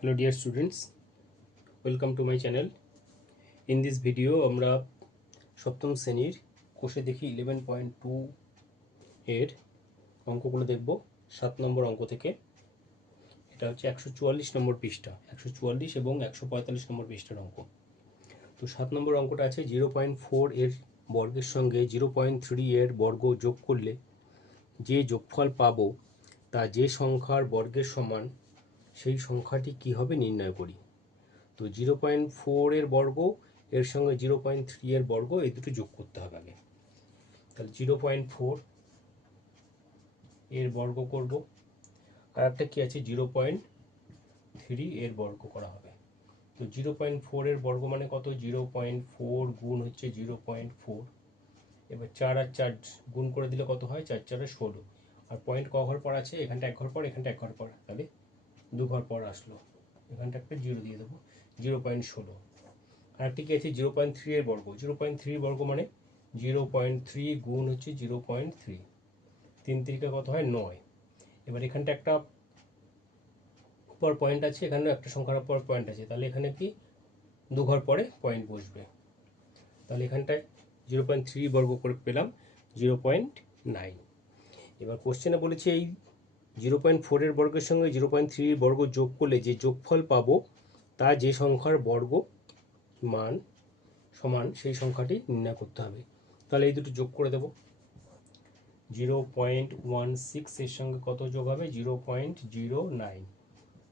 hello, dear students. Welcome to my channel. In this video আমরা সপ্তম শ্রেণির কোষে দেখি ইলেভেন পয়েন্ট টু এর অঙ্কগুলো দেখব, সাত নম্বর অঙ্ক থেকে। এটা হচ্ছে একশো চুয়াল্লিশ নম্বর পৃষ্ঠা, একশো চুয়াল্লিশ এবং একশো পঁয়তাল্লিশ নম্বর পৃষ্ঠার অঙ্ক। তো সাত নম্বর অঙ্কটা আছে জিরো পয়েন্ট ফোর এর বর্গের সঙ্গে জিরো পয়েন্ট থ্রি এর বর্গ যোগ করলে যে যোগফল পাবো, তা যে সংখ্যার বর্গের সমান সেই সংখ্যাটি কি হবে নির্ণয় করি। তো জিরো পয়েন্ট ফোরের বর্গ, এর সঙ্গে জিরো পয়েন্ট থ্রি এর বর্গ, এই দুটো যোগ করতে হবে আগে। তাহলে জিরো পয়েন্ট ফোর এর বর্গ করব। আর একটা কি আছে? জিরো পয়েন্ট থ্রি এর বর্গ করা হবে। তো জিরো পয়েন্ট ফোর এর বর্গ মানে কত? জিরো পয়েন্ট ফোর গুণ হচ্ছে জিরো পয়েন্ট ফোর। এবার চার আর চার গুণ করে দিলে কত হয়? চার চারে ষোলো। আর পয়েন্ট ক ঘর পর আছে? এখানটা এক ঘর পর, এখানটা এক ঘর পর। তাহলে দু ঘর পর আসলো। এখানটা একটা জিরো দিয়ে দেবো, জিরো পয়েন্ট ষোলো। আর একটি কি আছে? জিরো পয়েন্ট থ্রি এর বর্গ। জিরো পয়েন্ট থ্রি বর্গ মানে জিরো পয়েন্ট থ্রি গুণ হচ্ছে জিরো পয়েন্ট থ্রি। তিন তিরিকা কত হয়? নয়। এবার এখানটা একটা পর পয়েন্ট আছে, এখানেও একটা সংখ্যার পর পয়েন্ট আছে। তাহলে এখানে কি? দু ঘর পরে পয়েন্ট বসবে। তাহলে এখানটায় জিরো পয়েন্ট থ্রি বর্গ করে পেলাম, জিরো পয়েন্ট নাইন। এবার কোশ্চেনে বলেছে এই জিরো পয়েন্ট ফোরের বর্গের সঙ্গে জিরো পয়েন্ট থ্রির বর্গ যোগ করলে যে যোগফল পাবো, তা যে সংখ্যার বর্গ মান সমান, সেই সংখ্যাটি নির্ণয় করতে হবে। তাহলে এই দুটো যোগ করে দেব। জিরো পয়েন্ট ওয়ান সিক্স এর সঙ্গে কত যোগ হবে? Zero point zero nine.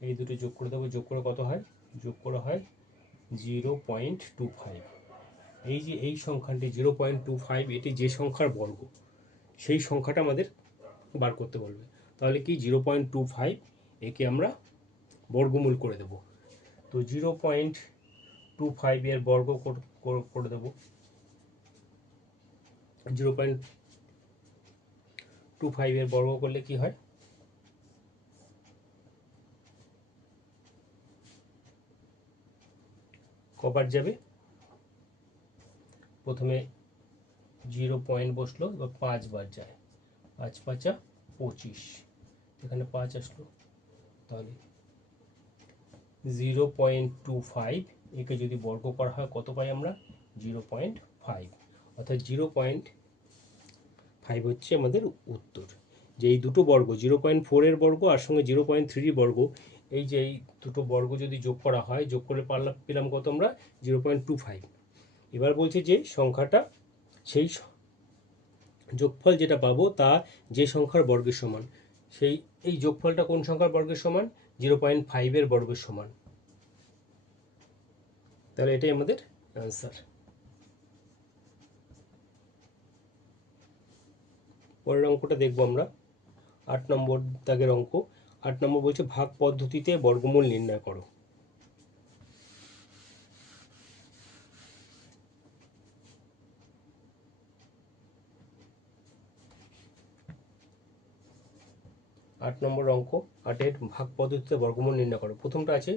এই দুটো যোগ করে দেবো। যোগ করে কত হয়? যোগ করা হয় জিরো পয়েন্ট টু ফাইভ। এই যে, এই সংখ্যাটি জিরো পয়েন্ট টু ফাইভ, এটি যে সংখ্যার বর্গ, সেই সংখ্যাটা আমাদের বার করতে বলবে। তাহলে কি জিরো পয়েন্ট টু ফাইভ একে আমরা বর্গমূল করে দেব। তো জিরো পয়েন্ট টু ফাইভ এর বর্গ কর- দেব। জিরো পয়েন্ট টু ফাইভ এর বর্গ করলে কি হয়? কবার যাবে। প্রথমে জিরো পয়েন্ট বসল, এবার পাঁচবার যায়। পাঁচ পাঁচা পঁচিশ। এখানে পাঁচ আসলো, তাহলে জিরো পয়েন্ট টু ফাইভ, একে যদি বর্গ করা হয়, কত পাই আমরা? Zero point five. অর্থাৎ জিরো পয়েন্ট ফাইভ হচ্ছে আমাদের উত্তর। যে এই দুটো বর্গ, জিরো পয়েন্ট ফোরের বর্গ আর সঙ্গে জিরো পয়েন্ট থ্রি বর্গ, এই যে এই দুটো বর্গ যদি যোগ করা হয়, যোগ করে পারলাম, পেলাম কত আমরা? Zero point two five. এবার বলছে যে সংখ্যাটা, সেই যোগফল যেটা পাবো তা যে সংখ্যার বর্গের সমান। সেই, এই যোগফলটা কোন সংখ্যার বর্গের সমান? জিরো পয়েন্ট ফাইভের বর্গের সমান। তাহলে এটাই আমাদের অ্যান্সার পরের অঙ্কটা দেখব আমরা। আট নম্বর দাগের অঙ্ক। আট নম্বর বলছে ভাগ পদ্ধতিতে বর্গমূল নির্ণয় করো। আট নম্বর অঙ্ক, আটের ভাগ পদ্ধতিতে বর্গমূল নির্ণয় করো। প্রথমটা আছে,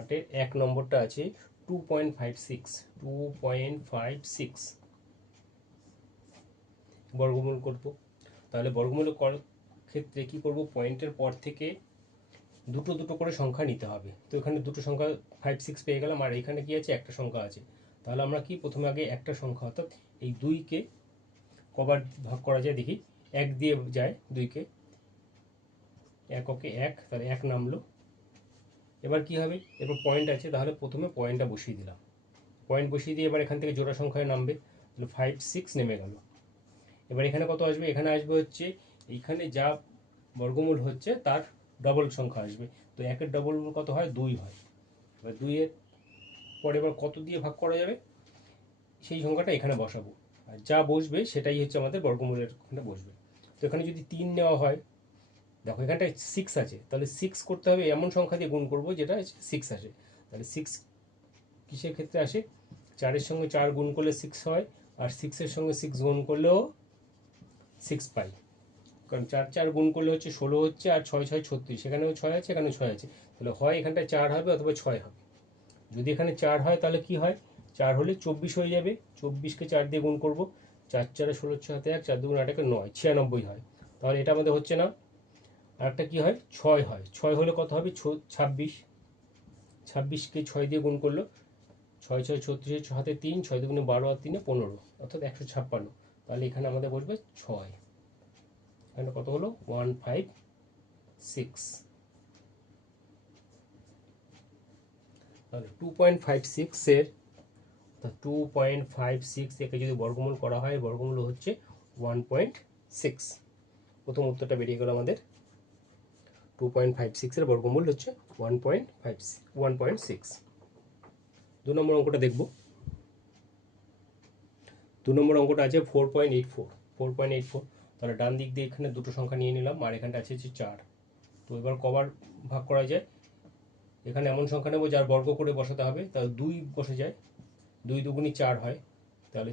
আটের এক নম্বরটা আছে two point five six two point five six বর্গমূল করব। তাহলে বর্গমূল করার ক্ষেত্রে কি করব? পয়েন্টের পর থেকে দুটো দুটো করে সংখ্যা নিতে হবে। তো এখানে দুটো সংখ্যা ফাইভ সিক্স পেয়ে গেলাম, আর এখানে কি আছে? একটা সংখ্যা আছে। তাহলে আমরা কি প্রথমে আগে একটা সংখ্যা, অর্থাৎ এই দুইকে কবার ভাগ করা যায় দেখি। এক দিয়ে যায় দুইকে এককে এক, তাহলে এক নামলো। এবার কি হবে? এরপর পয়েন্ট আছে, তাহলে প্রথমে পয়েন্টটা বসিয়ে দিলাম। পয়েন্ট বসিয়ে দিয়ে এবার এখান থেকে জোড়া সংখ্যায় নামবে। তাহলে ফাইভ সিক্স নেমে গেল। এবার এখানে কত আসবে? এখানে আসবে হচ্ছে, এইখানে যা বর্গমূল হচ্ছে, তার ডবল সংখ্যা আসবে। তো একের ডবল কত হয়? দুই হয়। এবার দুইয়ের পরে এবার কত দিয়ে ভাগ করা যাবে? সেই সংখ্যাটা এখানে বসাবো। আর যা বসবে, সেটাই হচ্ছে আমাদের বর্গমূলের ওখানে বসবে। তো এখানে যদি তিন নেওয়া হয় দেখো, এখানটায় সিক্স আছে। তাহলে সিক্স করতে হবে এমন সংখ্যা দিয়ে গুণ করব যেটা সিক্স আসে। তাহলে সিক্স কিসের ক্ষেত্রে আসে? চারের সঙ্গে চার গুণ করলে সিক্স হয়, আর সিক্সের সঙ্গে সিক্স গুণ করলেও সিক্স পাই। কারণ চার চার গুণ করলে হচ্ছে ষোলো হচ্ছে, আর ছয় ছয়, ছত্রিশ। সেখানেও ছয় আছে, এখানেও ছয় আছে। তাহলে হয় এখানটায় চার হবে অথবা ছয় হবে। যদি এখানে চার হয় তাহলে কি হয়? চার হলে চব্বিশ হয়ে যাবে। চব্বিশকে চার দিয়ে গুণ করব। চার, চারে ষোলো, ছয় হাতে এক, চার দুগুণ আট, একে নয়, ছিয়ানব্বই হয়। তাহলে এটা আমাদের হচ্ছে না। আর একটা কী হয়? ছয় হয়। ছয় হলে কত হবে? ছাব্বিশ। ছাব্বিশকে ছয় দিয়ে গুণ করল। ছয় ছয়, ছত্রিশ হাতে তিন, ছয় দুগুণে বারো আর তিনে পনেরো। অর্থাৎ একশো ছাপ্পান্ন। তাহলে এখানে আমাদের বসবে ছয়। এখানে কত হলো? One five six. তাহলে টু পয়েন্ট ফাইভ সিক্সের টু পয়েন্ট ফাইভ সিক্স একে যদি বর্গমূল করা হয়, বর্গমূল হচ্ছে ওয়ান পয়েন্ট সিক্স। প্রথম উত্তরটা বেরিয়ে গেল আমাদের। টু পয়েন্ট ফাইভ সিক্সের বর্গমূল হচ্ছে one point five one point six দু নম্বর অঙ্কটা দেখব। দু নম্বর অঙ্কটা আছে four point eight four four point eight four তাহলে ডান দিক দিয়ে এখানে দুটো সংখ্যা নিয়ে নিলাম, আর এখানটা আছে হচ্ছে চার। তো এবার কবার ভাগ করা যায়। এখানে এমন সংখ্যা নেব যার বর্গ করে বসাতে হবে, তাহলে দুই বসে যায়। দুই দুগুণি চার হয়, তাহলে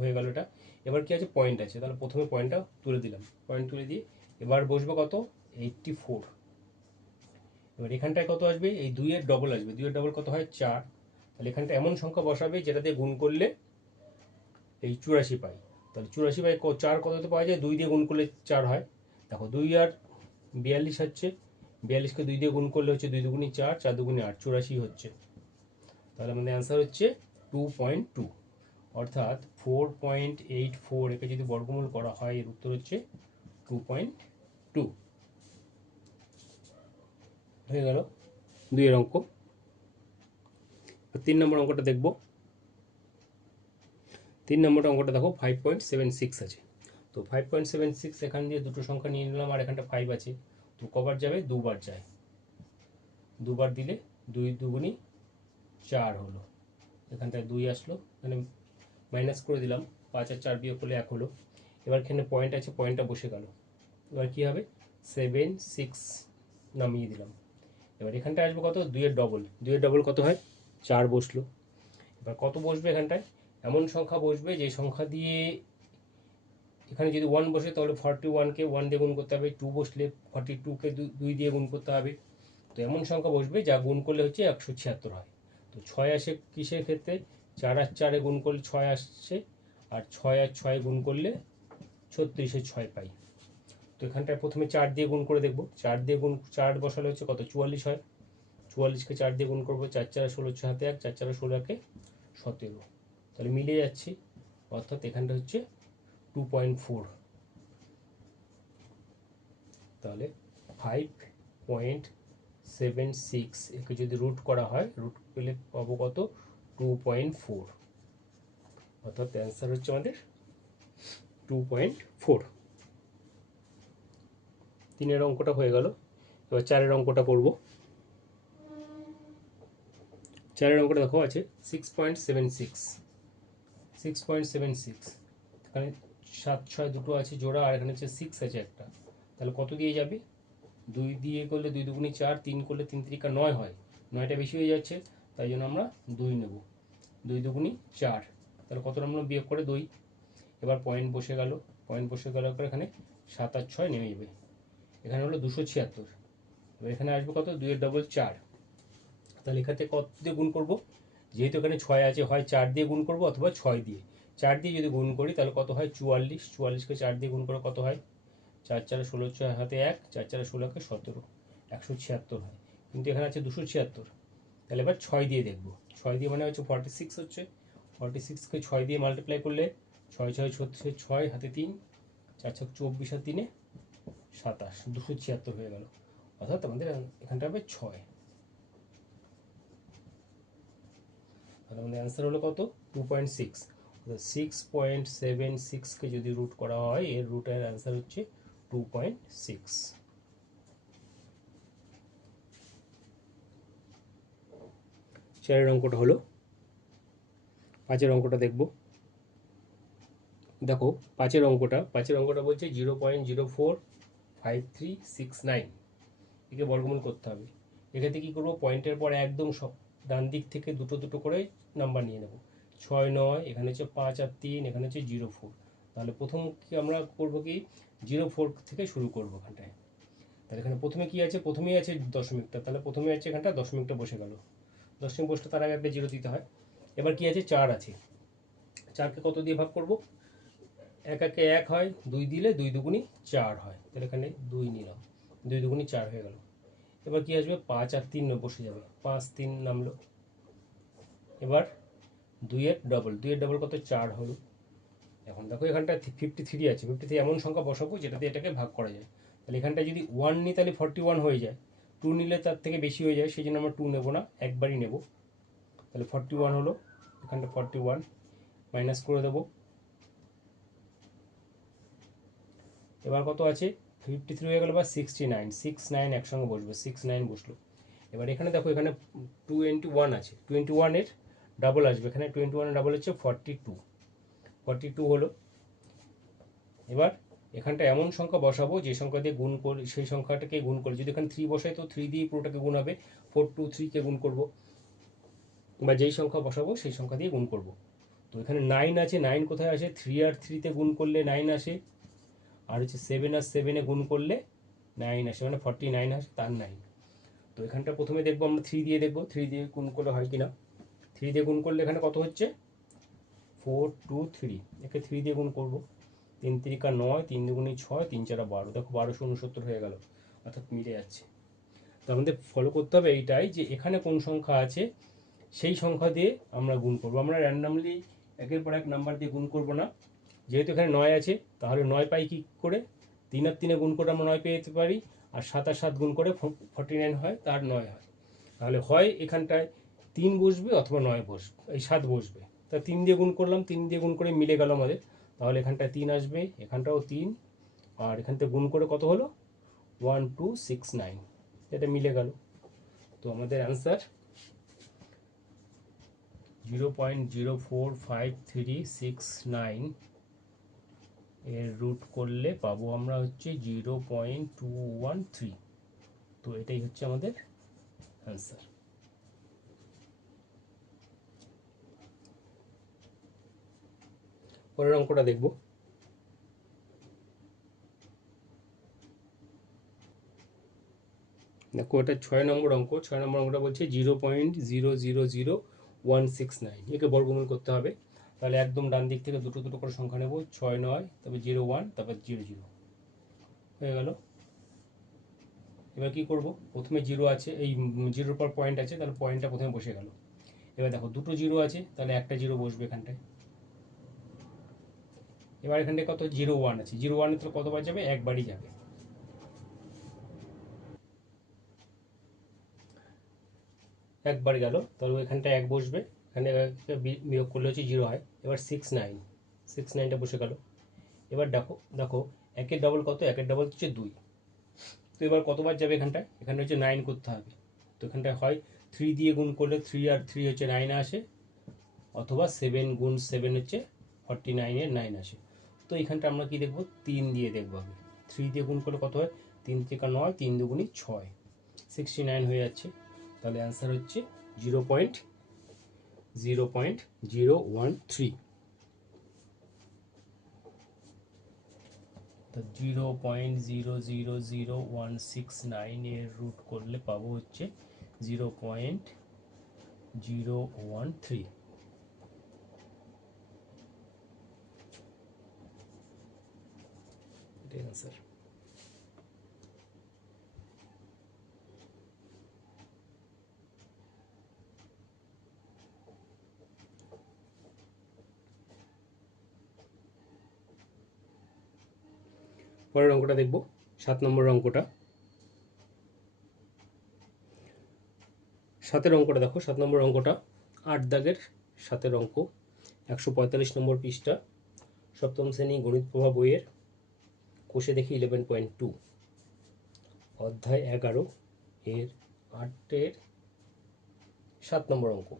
হয়ে গেল এটা। এবার কি আছে? পয়েন্ট আছে। তাহলে প্রথমে পয়েন্টটা তুলে দিলাম। পয়েন্ট তুলে দিয়ে এবার বসবে কত? এইটটি ফোর এবার এখানটায় কত আসবে? এই দুইয়ের ডবল আসবে। দুইয়ের ডবল কত হয়? চার। তাহলে এখানটা এমন সংখ্যা বসাবে যেটা দিয়ে গুণ করলে এই চুরাশি পাই। তাহলে চুরাশি ক- চার কততে পাওয়া যায়? দুই দিয়ে গুণ করলে চার হয়। দেখো, দুই আর বিয়াল্লিশ হচ্ছে। বিয়াল্লিশকে দুই দিয়ে গুণ করলে হচ্ছে দুই দুগুণি চার চার দুগুণি আট। চুরাশি হচ্ছে। তাহলে আমাদের অ্যান্সার হচ্ছে টু পয়েন্ট টু অর্থাৎ ফোর পয়েন্ট এইট ফোর একে যদি বর্গমূল করা হয়, এর উত্তর হচ্ছে টু পয়েন্ট টু হয়ে গেল। দুইয়ের অঙ্ক। তিন নম্বর অঙ্কটা দেখব। তিন নম্বর অঙ্কটা দেখো ফাইভ পয়েন্ট সেভেন সিক্স আছে। তো ফাইভ পয়েন্ট সেভেন সিক্স এখান দিয়ে দুটো সংখ্যা নিয়ে নিলাম, আর এখানটা ফাইভ আছে। তো কবার যাবে? দুবার যায়। দুবার দিলে দুই দুগুণি চার হলো। এখানটায় দুই আসলো। মানে মাইনাস করে দিলাম, পাঁচ আর চার বিয়োগ করলে এক হলো। এবার এখানে পয়েন্ট আছে পয়েন্টটা বসে গেল। এবার কী হবে? সেভেন সিক্স নামিয়ে দিলাম। এবার এখানটায় আসবে কত? দুইয়ের ডবল দুইয়ের ডবল কত হয়? চার বসল। এবার কত বসবে এখানটায়? এমন সংখ্যা বসবে যে সংখ্যা দিয়ে এখানে যদি ওয়ান বসে তাহলে ফর্টি ওয়ানকে ওয়ান দিয়ে গুণ করতে হবে। টু বসলে ফর্টি টুকে দুই দিয়ে গুণ করতে হবে। তো এমন সংখ্যা বসবে যা গুণ করলে হচ্ছে একশো ছিয়াত্তর হয়। তো ছয় আসে কিসের ক্ষেত্রে? চার আর চারে গুণ করলে ছয় আসছে। আর ছয় আর ছয় গুণ করলে ছত্রিশে ছয় পাই। তো এখানটায় প্রথমে চার দিয়ে গুণ করে দেখব। চার দিয়ে গুণ, চার বসালে হচ্ছে কত? চুয়াল্লিশ হয়। চুয়াল্লিশকে চার দিয়ে গুণ করব, চার চার ষোলো হাতে এক, চার চার ষোলো একে সতেরো। তাহলে মিলে যাচ্ছে, অর্থাৎ এখানটা হচ্ছে টু পয়েন্ট ফোর তাহলে ফাইভ পয়েন্ট সেভেন সিক্স একে যদি রুট করা হয় রুট পেলে পাবো কত? টু পয়েন্ট ফোর অর্থাৎ অ্যান্সার হচ্ছে আমাদের টু পয়েন্ট ফোর তিনের অঙ্কটা হয়ে গেল। এবার চারের অঙ্কটা করব চারের অঙ্কটা দেখো, আছে six point seven six six point seven six এখানে সাত, ছয় দুটো আছে জোড়া, আর এখানে হচ্ছে সিক্স আছে একটা। তাহলে কত দিয়ে যাবে? দুই দিয়ে করলে দুই দুগুণি চার, তিন করলে তিন তিরিকা নয় হয়। নয়টা বেশি হয়ে যাচ্ছে, তাই জন্য আমরা দুই নেব। দুই দুগুণি চার। তাহলে কত আমরা বিয়োগ করে দুই? এবার পয়েন্ট বসে গেল। পয়েন্ট বসে গেল এখানে সাত আর ছয় নেমে যাবে। এখানে হলো দুশো ছিয়াত্তর। এবার এখানে আসবে কত? দুইয়ের ডবল চার। তাহলে এখান থেকে কত দিয়ে গুণ করব? যেহেতু এখানে ছয় আছে, হয় চার দিয়ে গুণ করব অথবা ছয় দিয়ে। চার দিয়ে যদি গুণ করি, তাহলে কত হয়? চুয়াল্লিশ। চুয়াল্লিশকে চার দিয়ে গুণ করে কত হয়? চার চারে ষোলো, ছয় হাতে এক, চার চারে ষোলোকে সতেরো। একশো ছিয়াত্তর হয়। কিন্তু এখানে আছে দুশো ছিয়াত্তর। তাহলে এবার ছয় দিয়ে দেখব। ছয় দিয়ে মানে হচ্ছে ফর্টি সিক্স হচ্ছে। ফর্টি সিক্সকে ছয় দিয়ে মাল্টিপ্লাই করলে ছয় ছয় ছত্রিশে ছয় হাতে তিন, চার ছক চব্বিশ আর তিনে সাতাশ, দুশো ছিয়াত্তর হয়ে গেল। অর্থাৎ আমাদের এখানটা হবে ছয়। তাহলে আমাদের অ্যান্সার হলো কত? Two point six six point seven সিক্সকে যদি রুট করা হয়, এর রুটের অ্যান্সার হচ্ছে টু পয়েন্ট সিক্স চারের অঙ্কটা হলো, পাঁচের অঙ্কটা দেখব। দেখো, পাঁচের অঙ্কটা পাঁচের অঙ্কটা বলছে zero point zero four five three six nine একে বর্গমূল করতে হবে। এক্ষেত্রে কী করব? পয়েন্টের পর একদম সব ডান দিক থেকে দুটো দুটো করে নাম্বার নিয়ে নেব। ছয় নয়, এখানে হচ্ছে পাঁচ আর তিন, এখানে হচ্ছে জিরো ফোর। তাহলে প্রথম কি আমরা করব কি? জিরো ফোর থেকে শুরু করব এখানটায়। তাহলে এখানে প্রথমে কি আছে? প্রথমেই আছে দশমিকটা তাহলে প্রথমে আছে এখানটা, দশমিকটা বসে গেল। দশমিক বসলে তার আগে একটা জিরো দিতে হয়। এবার কি আছে? চার আছে। চারকে কত দিয়ে ভাগ করব? এক একে হয়, দুই দিলে দুই দুগুণি চার হয়। তাহলে এখানে দুই নিলাম। দুই দুগুণি চার হয়ে গেল। এবার কি আসবে? পাঁচ আর তিন বসে যাবে। পাঁচ তিন নামলো। এবার দুইয়ের ডবল দুইয়ের ডবল কত? চার হলো। এখন দেখো এখানটা ফিফটি থ্রি আছে। ফিফটি থ্রি এমন সংখ্যা বসাবো যেটাতে এটাকে ভাগ করা যায়। তাহলে এখানটা যদি ওয়ান নিই, তাহলে ফর্টি ওয়ান হয়ে যায়। টু নিলে তার থেকে বেশি হয়ে যায় সেই জন্য আমরা টু নেব না, একবারই নেব। তাহলে ফর্টি ওয়ান হলো। এখানটা ফর্টি ওয়ান মাইনাস করে দেবো। এবার কত আছে? ফিফটি থ্রি হয়ে গেলো বা সিক্সটি নাইন সিক্স নাইন একসঙ্গে বসবে সিক্স নাইন বসল। এবার এখানে দেখো, এখানে টোয়েন্টি ওয়ান আছে। টোয়েন্টি ওয়ানের ডাবল আসবে। এখানে টোয়েন্টি ওয়ানের ডাবল হচ্ছে ফর্টি টু ফর্টি টু হলো। এবার এখানটা এমন সংখ্যা বসাবো, যে সংখ্যা দিয়ে গুণ করি, সেই সংখ্যাটাকে গুণ করি। যদি এখানে থ্রি বসাই, তো থ্রি দিয়ে পুরোটাকে গুণ হবে। ফোর টু থ্রিকে গুণ করব। বা যেই সংখ্যা বসাবো, সেই সংখ্যা দিয়ে গুণ করব। তো এখানে নাইন আছে নাইন কোথায় আসে? থ্রি আর থ্রিতে গুণ করলে নাইন আসে। আর হচ্ছে সেভেন আর সেভেনে গুণ করলে নাইন আসে মানে ফর্টি নাইন আসে, তার নাইন তো এখানটা প্রথমে দেখব আমরা থ্রি দিয়ে দেখব। থ্রি দিয়ে গুণ করলে হয় কিনা? থ্রি দিয়ে গুণ করলে এখানে কত হচ্ছে? ফোর টু থ্রি একে থ্রি দিয়ে গুণ করব। তিন তিরিকা নয়, তিন দুগুণি ছয়, তিন চারা বারো। দেখো বারোশো উনসত্তর হয়ে গেল, অর্থাৎ মিলে যাচ্ছে। তো আমাদের ফলো করতে হবে এইটাই যে এখানে কোন সংখ্যা আছে, সেই সংখ্যা দিয়ে আমরা গুণ করব। আমরা র্যান্ডামলি একের পর এক নাম্বার দিয়ে গুণ করব না। যেহেতু এখানে নয় আছে, তাহলে নয় পাই কী করে? তিন আর তিনে গুণ করে আমরা নয় পেয়ে যেতে পারি, আর সাত আর সাত গুণ করে ফর্টি নাইন হয়, তার নয় হয়। তাহলে হয় এখানটায় তিন বসবে অথবা নয় বসবে এই সাত বসবে। তা তিন দিয়ে গুণ করলাম, তিন দিয়ে গুণ করে মিলে গেল আমাদের। তাহলে এখানটায় তিন আসবে, এখানটাও তিন, আর এখান থেকে গুণ করে কত হলো? ওয়ান টু সিক্স নাইন এটা মিলে গেল। তো আমাদের answer zero point zero four five three six nine এর রুট করলে পাবো আমরা হচ্ছে zero point two one three তো এটাই হচ্ছে আমাদের অ্যান্সার পরের অঙ্কটা দেখব। দেখো, এটা ছয় নম্বর অঙ্ক। ছয় নম্বর অঙ্কটা বলছে zero point zero zero zero one six nine একে বর্গমূল করতে হবে। তাহলে একদম ডান দিক থেকে দুটো দুটো করে সংখ্যা নেব, ছয় নয়, তারপর জিরো ওয়ান, তারপর জিরো জিরো। হয়ে গেল। এবার কি করব? প্রথমে জিরো আছে, এই জিরোর পর পয়েন্ট আছে, তাহলে পয়েন্টটা প্রথমে বসে গেল। এবার দেখো, দুটো জিরো আছে, তাহলে একটা জিরো বসবে এখানটায়। এবার এখানটায় কত? জিরো ওয়ান আছে। জিরো ওয়ানে তো কতবার যাবে? একবারই যাবে। একবার গেল, তাহলে এখানটায় এক বসবে। এখানে বি- বিয়োগ করলে হচ্ছে জিরো হয়। এবার সিক্স নাইন সিক্স নাইনটা বসে গেল। এবার দেখো দেখো, একের ডবল কত? একের ডবল হচ্ছে দুই। তো এবার কতবার যাবে এখানটায়? এখানে হচ্ছে নাইন করতে হবে। তো এখানটায় হয় থ্রি দিয়ে গুণ করলে থ্রি আর থ্রি হচ্ছে নাইন আসে। অথবা সেভেন গুণ সেভেন হচ্ছে ফর্টি নাইনের নাইন আসে। তো এখানটা আমরা কি দেখব? তিন দিয়ে দেখব আগে থ্রি দিয়ে গুণ করলে কত হয়? তিন থেকে নয়, তিন দুগুণি ছয়। সিক্সটি নাইন হয়ে যাচ্ছে। তাহলে অ্যান্সার হচ্ছে zero point zero point zero one three তো zero point zero zero zero one six nine এর রুট করলে পাবো হচ্ছে zero point zero one three এটাই পরের অঙ্কটা দেখব। সাত নম্বর অঙ্কটা। সাতের অঙ্কটা দেখো, সাত নম্বর অঙ্কটা। আট দাগের সাতের অঙ্ক। একশো পঁয়তাল্লিশ নম্বর পৃষ্ঠা। সপ্তম শ্রেণি গণিত প্রভা বইয়ের কোষে দেখি ইলেভেন পয়েন্ট টু অধ্যায় এগারো এর আটের সাত নম্বর অঙ্ক।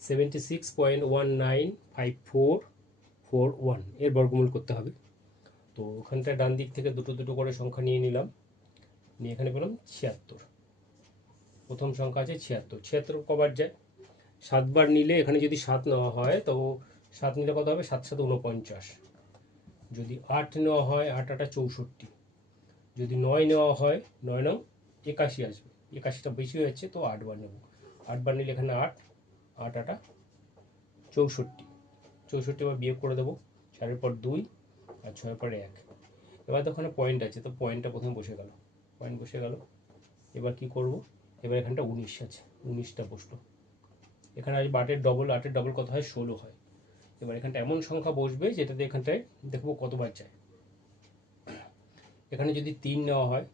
Seventy six point one nine five four four ওয়ানের বর্গমূল করতে হবে। তো ওখানটা ডান দিক থেকে দুটো দুটো করে সংখ্যা নিয়ে নিলাম। নিয়ে এখানে পেলাম ছিয়াত্তর। প্রথম সংখ্যা আছে ছিয়াত্তর। ছিয়াত্তর কবার যায়? সাতবার নিলে এখানে যদি সাত নেওয়া হয়, তো সাত নিলে কত হবে? সাত সাত উনপঞ্চাশ যদি আট নেওয়া হয়, আট আটা চৌষট্টি। যদি নয় নেওয়া হয়, নয় নং একাশি আসবে। একাশিটা বেশি হয়েছে তো আটবার নেব। আটবার নিলে এখানে আট আট আটা চৌষট্টি। চৌষট্টি আবার বিয়োগ করে দেবো। চারের পর দুই আর ছয়ের পরে এক। এবার তো ওখানে পয়েন্ট আছে, তো পয়েন্টটা প্রথমে বসে গেল। পয়েন্ট বসে গেল। এবার কি করব? এবার এখানটা উনিশ আছে। উনিশটা বসল। এখানে আজ আটের ডবল আটের ডবল কত হয়? ষোলো হয়। এবার এখানটা এমন সংখ্যা বসবে যেটাতে এখানটায় দেখব কতবার যায়। এখানে যদি তিন নেওয়া হয়,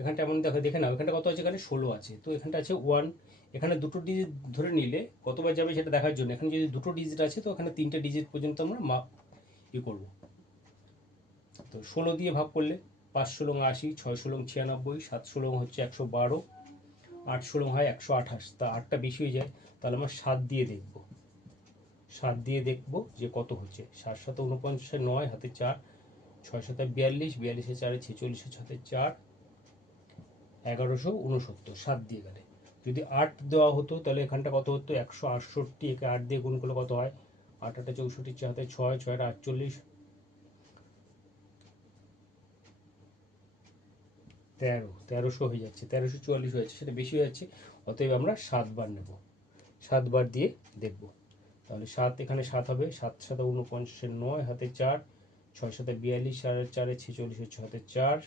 এখানটা এমন দেখো, দেখে নাও, এখানটা কত আছে? এখানে ষোলো আছে। তো এখানটা আছে ওয়ান এখানে দুটো ডিজিট ধরে নিলে কতবার যাবে সেটা দেখার জন্য। এখানে যদি দুটো ডিজিট আছে, তো এখানে তিনটে ডিজিট পর্যন্ত আমরা ই করব। তো ষোলো দিয়ে ভাগ করলে পাঁচ ষোলো আশি, ছয় ষোলো ছিয়ানব্বই, সাত ষোলো হচ্ছে একশো বারো, আট ষোলো হয় একশো আঠাশ। তা আটটা বেশি হয়ে যায়, তাহলে আমরা সাত দিয়ে দেখব। সাত দিয়ে দেখব যে কত হচ্ছে। সাত সাথে উনপঞ্চাশে নয়, হাতে চার। ছয় সাথে বিয়াল্লিশ, বিয়াল্লিশে চারে ছেচল্লিশে, সাথে চার। এগারোশো উনসত্তর, সাত দিয়ে গেলে। যদি আট দেওয়া হতো, তাহলে এখানটা কত হতো? একশো আটষট্টি, একে আট দিয়ে গুণ করলে কত হয়? আট আটটা চৌষট্টি, চার হাতে ছয় ছয় আটচল্লিশ। তেরো, তেরোশো হয়ে যাচ্ছে, তেরোশো চুয়াল্লিশ হয়ে যাচ্ছে, সেটা বেশি হয়ে যাচ্ছে। অতএব আমরা সাতবার নেব। সাতবার দিয়ে দেখব। তাহলে সাত এখানে সাত হবে, সাত সাথে উনপঞ্চাশে নয়, হাতে চার, ছয় সাথে বিয়াল্লিশ সাড়ে চারে ছেচল্লিশ হচ্ছে হাতে চার,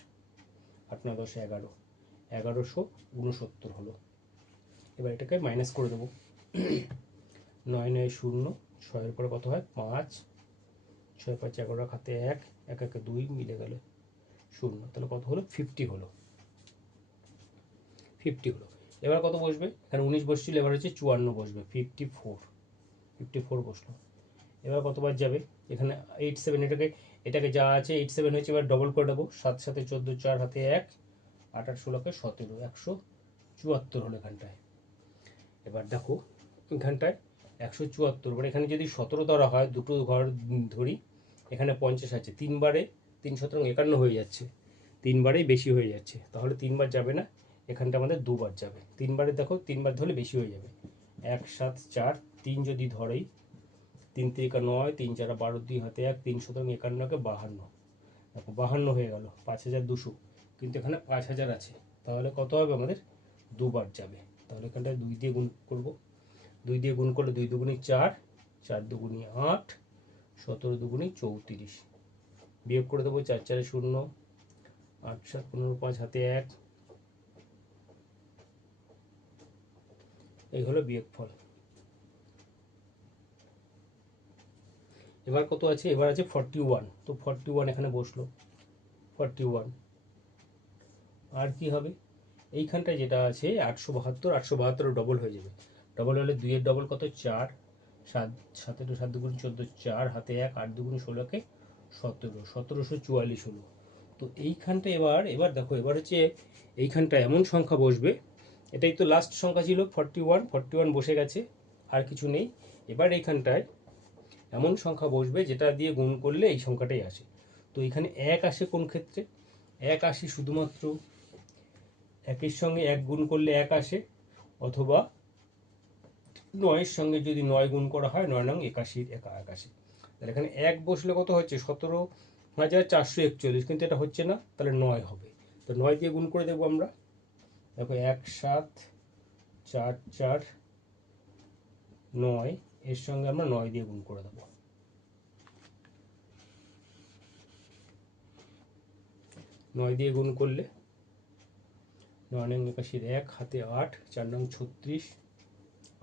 আট, নয়, দশ, এগারো। এগারোশো উনসত্তর হলো। এবার এটাকে মাইনাস করে দেবো। নয় নয়, শূন্য ছয়ের পরে কত হয়? পাঁচ। ছয়, পাঁচ এগারো খাতে এক এক, একে দুই মিলে গেল শূন্য। তাহলে কত হলো? ফিফটি হলো। ফিফটি হলো। এবার কত বসবে? এখানে উনিশ বসছিল, এবার হচ্ছে চুয়ান্ন বসবে। ফিফটি ফোর ফিফটি ফোর বসল। এবার কতবার যাবে? এখানে এইট সেভেন এটাকে এটাকে যা আছে এইট সেভেন হচ্ছে, এবার ডবল করে দেবো সাত সাথে চোদ্দ, চার, হাতে এক আট আট ষোলোকে সতেরো, একশো চুয়াত্তর হলো এখানটায়। এবার দেখো, এখানটায় একশো চুয়াত্তর মানে এখানে যদি সতেরো ধরা হয়, দুটো ঘর ধরি, এখানে পঞ্চাশ আছে। তিনবারে তিন সতেরো একান্ন হয়ে যাচ্ছে। তিনবারেই বেশি হয়ে যাচ্ছে। তাহলে তিনবার যাবে না, এখানটা আমাদের দুবার যাবে। তিনবারে দেখো, তিনবার ধরলে বেশি হয়ে যাবে। এক, সাত, চার, তিন যদি ধরেই, তিন তিরিকা নয় তিন, চারা বারো, দুই, হাতে এক, তিন শতং একান্নকে বাহান্ন। দেখো, বাহান্ন হয়ে গেল, পাঁচ হাজার দুশো। কিন্তু এখানে পাঁচ হাজার আছে। তাহলে কত হবে আমাদের? দুবার যাবে। তাহলে এখানটায় দুই দিয়ে গুণ করব। দুই দিয়ে গুণ করলে দুই দুগুণি চার চার দুগুণি আট, সতেরো দুগুণি চৌত্রিশ। বিয়োগ করে দেবো চার, চারে শূন্য, আট, সাত, পনেরো, পাঁচ, হাতে এক। এই হলো বিয়োগ ফল এবার কত আছে? এবার আছে ফর্টি ওয়ান তো ফর্টি ওয়ান এখানে বসল। ফর্টি ওয়ান আর কি হবে? এইখানটায় যেটা আছে, আটশো বাহাত্তর আটশো বাহাত্তর ডবল হয়ে যাবে। ডবল হলে দুইয়ের ডবল কত? চার। সাত সাতেরো সাত দুগুণ চোদ্দ, চার। হাতে এক, আট দুগুণ ষোলোকে সতেরো। সতেরোশো চুয়াল্লিশ হলো। তো এইখানটা এবার এবার দেখো, এবার হচ্ছে এইখানটা এমন সংখ্যা বসবে। এটাই তো লাস্ট সংখ্যা ছিল ফর্টি ওয়ান ফর্টি ওয়ান বসে গেছে, আর কিছু নেই। এবার এইখানটায় এমন সংখ্যা বসবে যেটা দিয়ে গুণ করলে এই সংখ্যাটাই আসে। তো এখানে এক আসে কোন ক্ষেত্রে? এক আসে শুধুমাত্র একের সঙ্গে এক গুণ করলে এক আসে, অথবা নয়ের সঙ্গে যদি নয় গুণ করা হয়, নয় নং একাশির একা একাশি। তাহলে এখানে এক বসলে কত হচ্ছে? সতেরো হাজার চারশো একচল্লিশ। কিন্তু এটা হচ্ছে না, তাহলে নয় হবে। তো নয় দিয়ে গুণ করে দেবো আমরা। দেখো এক সাত চার চার নয়, এর সঙ্গে আমরা নয় দিয়ে গুণ করে দেবো। নয় দিয়ে গুণ করলে, নয় নং একাশির এক, হাতে আট, চার নং ছত্রিশ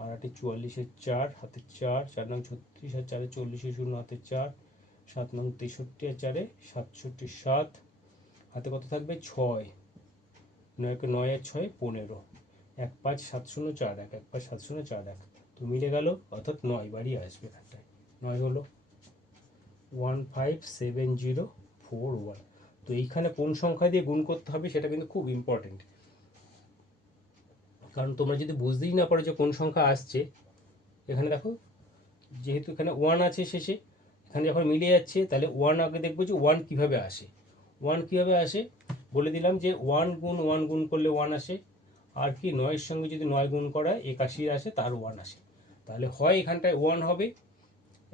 আর আটে চুয়াল্লিশের চার, হাতে চার চার নং ছত্রিশ আর চারে চল্লিশে শূন্য, হাতে চার, সাত নং তেষট্টি আর চারে সাতষট্টি, সাত। হাতে কত থাকবে? ছয়। নয়কে নয় আর ছয়, পনেরো। এক পাঁচ সাত শূন্য চার এক এক পাঁচ সাত শূন্য চার এক। তো মিলে গেল, অর্থাৎ নয় বারই আসবে এখানটায়। নয় হলো one five seven zero four one. তো এইখানে কোন সংখ্যা দিয়ে গুণ করতে হবে সেটা কিন্তু খুব ইম্পর্টেন্ট কারণ তোমরা যদি বুঝতেই না পারো যে কোন সংখ্যা আসছে, এখানে দেখো, যেহেতু এখানে ওয়ান আছে শেষে, এখানে যখন মিলে যাচ্ছে, তাহলে ওয়ান আগে দেখব যে ওয়ান কীভাবে আসে। ওয়ান কীভাবে আসে? বলে দিলাম যে ওয়ান গুণ ওয়ান গুণ করলে ওয়ান আসে, আর কি নয়ের সঙ্গে যদি নয় গুণ করা একাশি আসে, তার ওয়ান আসে। তাহলে হয় এখানটায় ওয়ান হবে,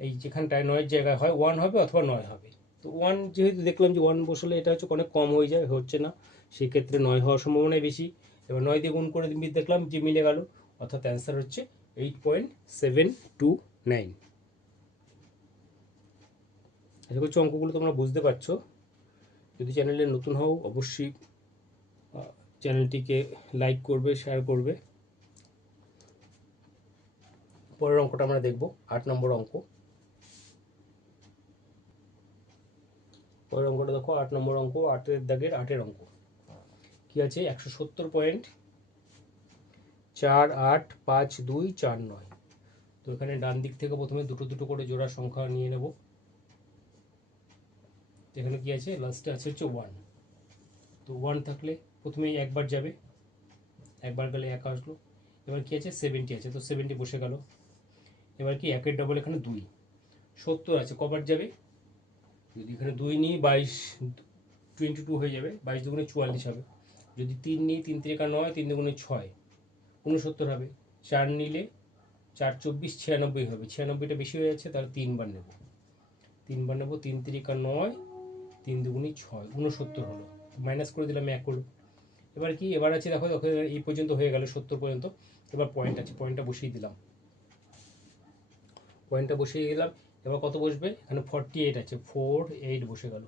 এই যেখানটায় নয়ের জায়গায় হয় ওয়ান হবে অথবা নয় হবে। তো ওয়ান যেহেতু দেখলাম যে ওয়ান বসলে এটা হচ্ছে অনেক কম হয়ে যায়, হচ্ছে না, সেক্ষেত্রে নয় হওয়ার সম্ভাবনাই বেশি। এবার নয় দিয়ে গুণ করে দেখলাম যে মিলে গেল। অর্থাৎ অ্যান্সার হচ্ছে eight point seven two nine আশা করছি অঙ্কগুলো তোমরা বুঝতে পারছ। যদি চ্যানেলে নতুন হও, অবশ্যই চ্যানেলটিকে লাইক করবে শেয়ার করবে। পরের অঙ্কটা আমরা দেখব, আট নম্বর অঙ্ক। পরের অঙ্কটা দেখো, আট নম্বর অঙ্ক, আটের দাগের আটের অঙ্ক। কি আছে? একশো সত্তর পয়েন্ট চার আট পাঁচ দুই চার নয়। তো এখানে ডান দিক থেকে প্রথমে দুটো দুটো করে জোড়া সংখ্যা নিয়ে নেব। এখানে কি আছে? লাস্টে আছে হচ্ছে ওয়ান তো ওয়ান থাকলে প্রথমেই একবার যাবে। একবার গেলে এক আসলো। এবার কি আছে? সেভেন্টি আছে। তো সেভেন্টি বসে গেল। এবার কি একের ডবল এখানে দুই। সত্তর আছে। কবার যাবে? যদি এখানে দুই নিই, বাইশ টোয়েন্টি টু হয়ে যাবে। বাইশ দুগুণে চুয়াল্লিশ হবে। যদি তিন নিই তিন তিরিকা নয় তিন দুগুণে ছয় উনসত্তর হবে। চার নিলে চার চব্বিশ, ছিয়ানব্বই হবে। ছিয়ানব্বইটা বেশি হয়ে যাচ্ছে, তাহলে তিনবার নেব। তিনবার নেব, তিন তিরিকা নয় তিন দুগুণি ছয় উনসত্তর হলো। মাইনাস করে দিলাম এক হলো। এবার কি? এবার আছে, দেখো দেখো এই পর্যন্ত হয়ে গেল, সত্তর পর্যন্ত। এবার পয়েন্ট আছে পয়েন্টটা বসিয়ে দিলাম। পয়েন্টটা বসিয়ে দিলাম। এবার কত বসবে? এখানে ফর্টি এইট আছে ফোর এইট বসে গেল।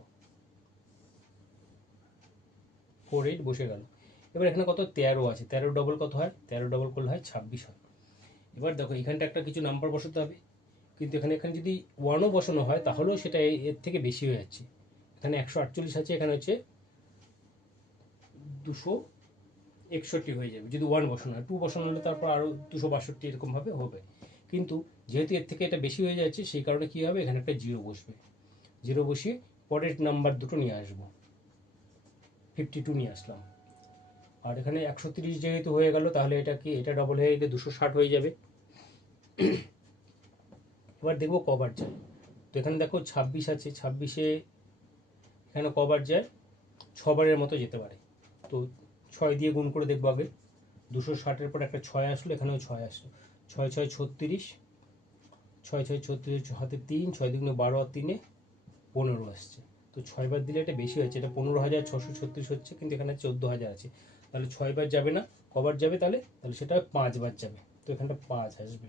ফোর এইট বসে গেল। এবার এখানে কত? তেরো আছে। তেরো ডবল কত হয়? তেরো ডবল করলে হয় ছাব্বিশ হয়। এবার দেখো, এখানটা একটা কিছু নাম্বার বসাতে হবে। কিন্তু এখানে এখানে যদি ওয়ানও বসানো হয়, তাহলেও সেটা এর থেকে বেশি হয়ে যাচ্ছে। এখানে একশো আটচল্লিশ আছে, এখানে হচ্ছে দুশো একষট্টি হয়ে যাবে। যদি ওয়ান বসানো হয়। টু বসানো হলে তারপর আরও দুশো বাষট্টি এরকমভাবে হবে। কিন্তু যেহেতু এর থেকে এটা বেশি হয়ে যাচ্ছে, সেই কারণে কী হবে? এখানে একটা জিরো বসবে। জিরো বসিয়ে পরের নাম্বার দুটো নিয়ে আসব। ফিফটি টু নিয়ে আসলাম। আর এখানে একশো তিরিশ যেহেতু হয়ে গেল, তাহলে এটা কি, এটা ডবল হয়ে গেলে দুশো ষাট হয়ে যাবে। এবার দেখব কবার যায়। তো এখানে দেখো ছাব্বিশ আছে, ছাব্বিশে এখানে কবার যায়, ছবারের মতো যেতে পারে। তো ছয় দিয়ে গুণ করে দেখব আগে। দুশো ষাটের পর একটা ছয় আসলো, এখানেও ছয় আসলো। ছয় ছয় ছত্রিশ, ছয় ছয় ছত্রিশ, হাতে তিন, ছয় দুগুণে বারো আর তিনে পনেরো আসছে। তো ছয়বার দিলে এটা বেশি হয়েছে, এটা পনেরো হাজার ছশো ছত্রিশ হচ্ছে, কিন্তু এখানে চোদ্দ হাজার আছে। তাহলে ছয়বার যাবে না, কবার যাবে তাহলে? তাহলে সেটা পাঁচবার যাবে। তো এখানটা পাঁচ আসবে।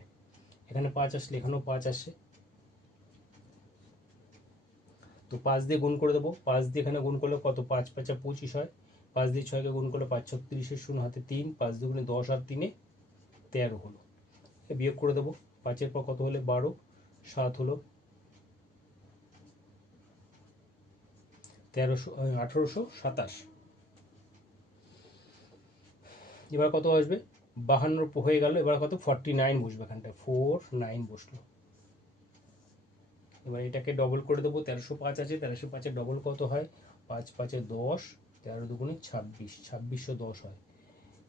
এখানে পাঁচ আসলে এখানেও পাঁচ আসে। তো পাঁচ দিয়ে গুণ করে দেবো। পাঁচ দিয়ে এখানে গুণ করলে কত? পাঁচ পাঁচা পঁচিশ হয়। পাঁচ দিয়ে ছয়কে গুণ করলে পাঁচ ছত্রিশের শূন্য হাতে তিন, পাঁচ দুগুণে দশ আর তিনে তেরো হলো। বিয়োগ করে দেবো। পাঁচের পর কত হলে? বারো। সাত হলো। তেরোশো আঠেরোশো সাতাশ। এবার কত আসবে? বাহান্নর প- হয়ে গেল, এবার কত? ফর্টি নাইন বসবে এখানটায়। ফোর নাইন বসল। এবার এটাকে ডবল করে দেবো, তেরোশো পাঁচ আছে, তেরোশো পাঁচের ডবল কত হয়? পাঁচ পাঁচে দশ, তেরো দুগুণে ছাব্বিশ ছাব্বিশশো দশ হয়।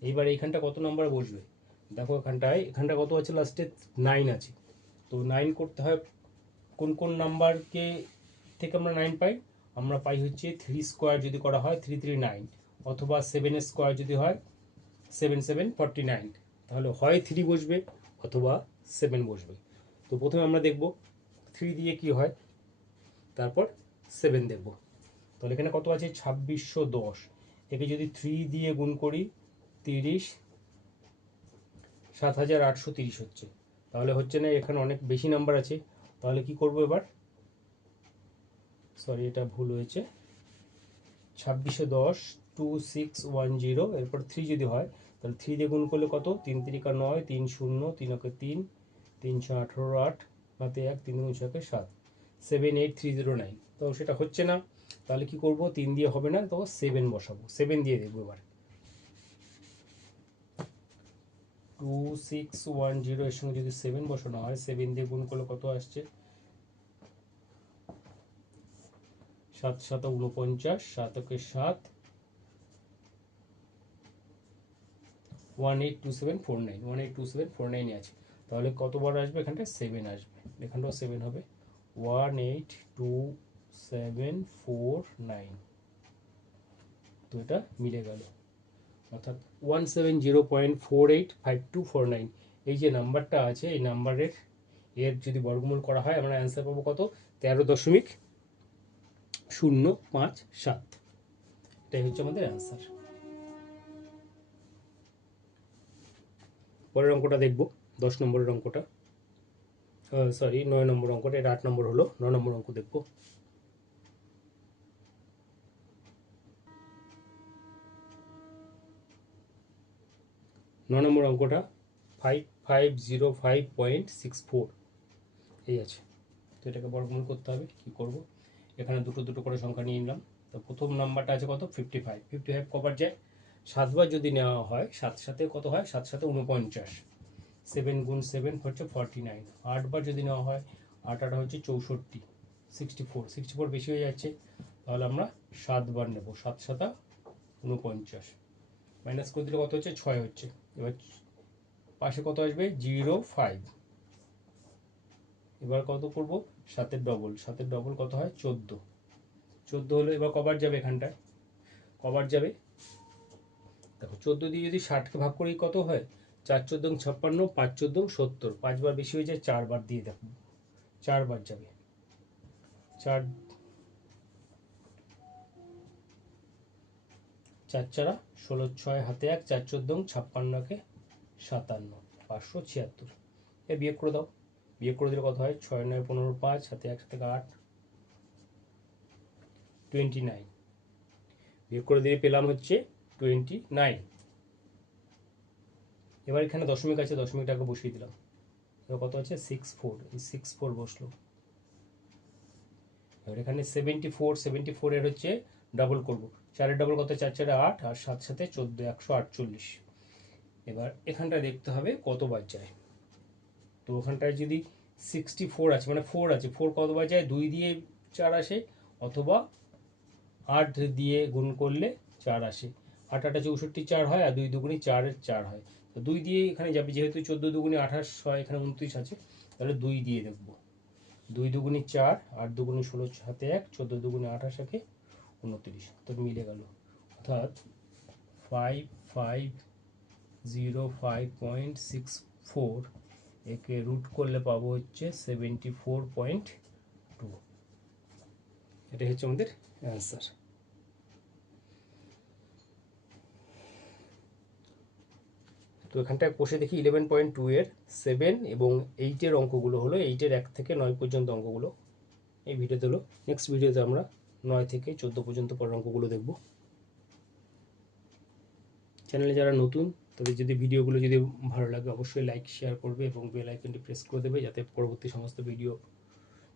এইবার এইখানটা কত নাম্বার বসবে? দেখো এখানটায়, এখানটা কত আছে লাস্টে নাইন আছে। তো নাইন করতে হয়, কোন কোন নাম্বারকে থেকে আমরা নাইন পাই? আমরা পাই হচ্ছে থ্রি স্কোয়ার যদি করা হয় থ্রি থ্রি নাইন অথবা সেভেন স্কোয়ার যদি হয় সেভেন সেভেন ফর্টি নাইন তাহলে হয় থ্রি বসবে অথবা সেভেন বসবে। তো প্রথমে আমরা দেখব থ্রি দিয়ে কি হয়, তারপর সেভেন দেখব। তাহলে এখানে কত আছে? ছাব্বিশশো দশ। একে যদি থ্রি দিয়ে গুণ করি তিরিশ, সাত হাজার আটশো তিরিশ হচ্ছে। তাহলে হচ্ছে না, এখানে অনেক বেশি নাম্বার আছে। তাহলে কি করব এবার? সরি এটা ভুল হয়েছে। ছাব্বিশে দশ টু সিক্স ওয়ান জিরো এরপর থ্রি যদি হয়, তাহলে থ্রি দিয়ে গুণ করলে কত? তিন তিরিকা নয়, তিন শূন্য, তিন ওকে তিন তিন ছয় আঠেরো, আট হাতে এক, তিন দুই ছকে সাত seven eight three zero nine তো সেটা হচ্ছে না। তাহলে কি করব? তিন দিয়ে হবে না, তো সেভেন বসাবো। সেভেন দিয়ে দেখব এবার। টু সিক্স ওয়ান জিরো এর সঙ্গে যদি সেভেন বসানো হয় সেভেন দিয়ে গুণ করলে কত আসছে? সাত সাত উনপঞ্চাশ, সাতকে সাত। One eight two seven four nine one eight two seven four নাইনে আছে। তাহলে কতবার আসবে এখানটা সেভেন আসবে। এখানটাও সেভেন হবে। One eight two seven four nine তো এটা মিলে গেল। অর্থাৎ one seven zero point four eight five two four nine এই যে নাম্বারটা আছে, এই নাম্বারের, এর যদি বর্গমূল করা হয়, আমরা অ্যান্সার পাবো কত? তেরো দশমিক শূন্য পাঁচ সাত। এটাই হচ্ছে আমাদের অ্যান্সার পরের অঙ্কটা দেখব, দশ নম্বরের অঙ্কটা। সরি নয় নম্বর অঙ্কটা, এটা আট নম্বর হলো নয় নম্বর অঙ্ক দেখব। ন নম্বর অঙ্কটা five five zero five point six four এই আছে। তো এটাকে বর্গমূল করতে হবে, কী করব? এখানে দুটো দুটো করে সংখ্যা নিয়ে নিলাম। তো প্রথম নাম্বারটা আছে কত? ফিফটি ফাইভ ফিফটি ফাইভ কবার যায়। সাতবার যদি নেওয়া হয়, সাত সাথে কত হয়? সাত সাথে উনপঞ্চাশ সেভেন গুণ সেভেন হচ্ছে ফর্টি নাইন আটবার যদি নেওয়া হয় আট আটা হচ্ছে চৌষট্টি। সিক্সটি ফোর সিক্সটি ফোর বেশি হয়ে যাচ্ছে। তাহলে আমরা সাতবার নেব। সাত সাতা উনপঞ্চাশ মাইনাস করে দিলে কত হচ্ছে? ছয় হচ্ছে। এবার পাশে কত আসবে? জিরো ফাইভ এবার কত করব? সাতের ডবল সাতের ডবল কত হয়? চোদ্দ। চোদ্দ হলো এবার কবার যাবে এখানটায়? কবার যাবে? দেখো, চোদ্দ দিয়ে যদি ষাটকে ভাগ করি, কত হয়? চার চোদ্দ ছাপ্পান্ন, পাঁচ চোদ্দ সত্তর। পাঁচবার বেশি হয়ে যায়, চারবার দিয়ে দেখো। চারবার যাবে। চার চার চারা ষোলো ছয় হাতে এক, চার চোদ্দ ছাপ্পান্নকে সাতান্ন, পাঁচশো ছিয়াত্তর। এ বিয়োগ করে দাও। বিয়োগ করে দিলে কত হয়? ছয়, নয়, পনেরো, পাঁচ, সাথে এক থেকে আট টোয়েন্টি নাইন বিয়োগ করে দিয়ে পেলাম হচ্ছে টোয়েন্টি নাইন এবার এখানে দশমিক আছে দশমিকটাকে বসিয়ে দিলাম। এবার কত আছে? সিক্স ফোর এই সিক্স ফোর বসল। এবার এখানে সেভেন্টি ফোর সেভেন্টি ফোরের হচ্ছে ডাবল করব। চারের ডাবল কত? চার, চারে আট, আর সাত, সাথে চোদ্দ, একশো আটচল্লিশ। এবার এখানটায় দেখতে হবে কতবার যায়। তো ওখানটায় যদি সিক্সটি ফোর আছে মানে ফোর আছে ফোর কতবার যায় দুই দিয়ে চার আসে, অথবা আট দিয়ে গুণ করলে চার আসে। আট আটা চৌষট্টি চার হয়, আর দুই দুগুণি চারের চার হয়। তো দুই দিয়ে এখানে যাবে, যেহেতু চোদ্দ দুগুণি আঠাশ হয়, এখানে উনত্রিশ আছে, তাহলে দুই দিয়ে দেখব। দুই দুগুণি চার, আট দুগুণি ষোলো হাতে এক, চোদ্দ দুগুণি আঠাশ একে উনত্রিশ। তো মিলে গেল। অর্থাৎ five five zero five point six four একে রুট করলে পাবো হচ্ছে সেভেন্টি ফোর পয়েন্ট টু এটাই হচ্ছে আমাদের অ্যান্সার তো এখানটায় কষে দেখি ইলেভেন পয়েন্ট টু এর সেভেন এবং এইটের অঙ্কগুলো হলো এইটের এক থেকে নয় পর্যন্ত অঙ্কগুলো। এই ভিডিওতে হলো নেক্সট ভিডিওতে আমরা নয় থেকে চোদ্দ পর্যন্ত পরের অঙ্কগুলো দেখব। চ্যানেলে যারা নতুন তাদের যদি ভিডিওগুলো যদি ভালো লাগে, অবশ্যই লাইক শেয়ার করবে এবং বেল আইকনটি প্রেস করে দেবে যাতে পরবর্তী সমস্ত ভিডিও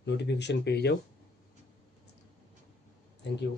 নোটিফিকেশান পেয়ে যাও। Thank you